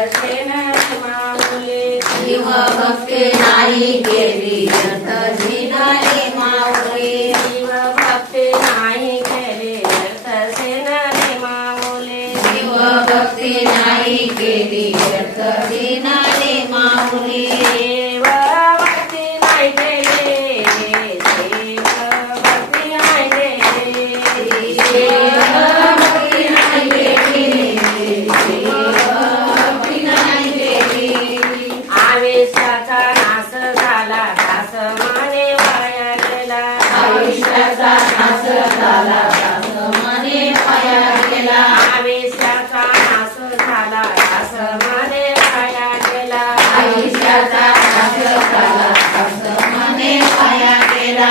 रटले नाही माऊले जीव भक्ती नाही केली रटली नाही माऊले जीव भक्ती नाही केली रटसे नाही माऊले जीव भक्ती नाही आवेशाचा नाश झाला मध्ये पाया गेला आवेशाचा नाश झाला मध्ये पाया गेला आयुष्याचा नाश झाला मध्ये पाया गेला